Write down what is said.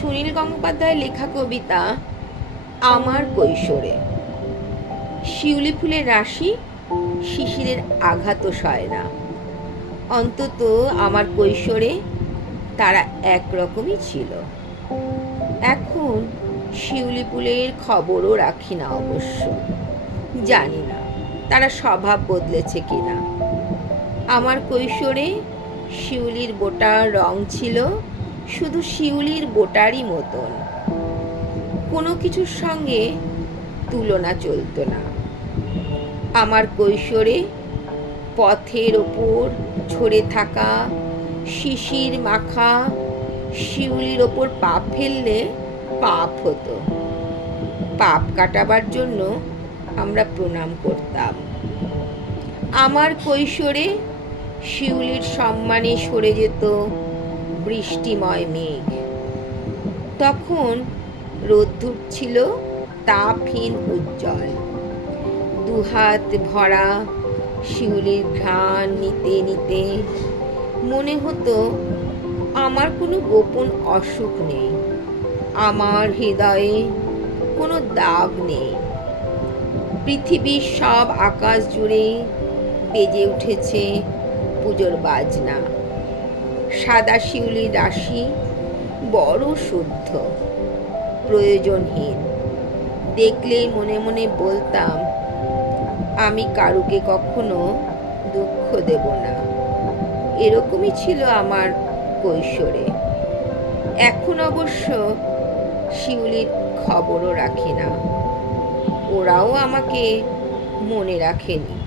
সুনীল গঙ্গোপাধ্যায় লেখা কবিতা আমার কৈশোরে। শিউলি ফুলের রাশি, শিশিরের আঘাতও সয় না অন্তত আমার কৈশোরে তারা একরকমই ছিল। এখন শিউলি ফুলের খবরও রাখি না অবশ্য। জানি না তারা স্বভাব বদলেছে কিনা। আমার কৈশোরে শিউলির বোটার রং ছিল শুধু শিউলির বোটারই মতন। কোনো কিছুর সঙ্গে তুলনা চলতো না। আমার কৈশোরে পথের ওপর ঝরে থাকা, শিশির মাখা, শিউলির ওপর পা ফেললে পাপ হতো। পাপ কাটাবার জন্য আমরা প্রণাম করতাম। আমার কৈশোরে শিউলির সম্মানে সরে যেত বৃষ্টিময় মেঘ। তখন রোদ্দুর ছিল তাপহীন উজ্জ্বল। দুহাত ভরা শিউলির ঘ্রাণ নিতে নিতে মনে হতো, আমার কোনো গোপন অসুখ নেই। আমার হৃদয়ে কোনো দাগ নেই। পৃথিবীর সব আকাশ জুড়ে বেজে উঠেছে পুজোর বাজনা। সাদা শিউলি রাশি বড় শুদ্ধ, প্রয়োজনহীন। দেখলেই মনে মনে বলতাম, আমি কারুকে কখনো দুঃখ দেব না। এরকমই ছিল আমার কৈশোরে। এখন অবশ্য শিউলির খবরও রাখি না। ওরাও আমাকে মনে রাখেনি।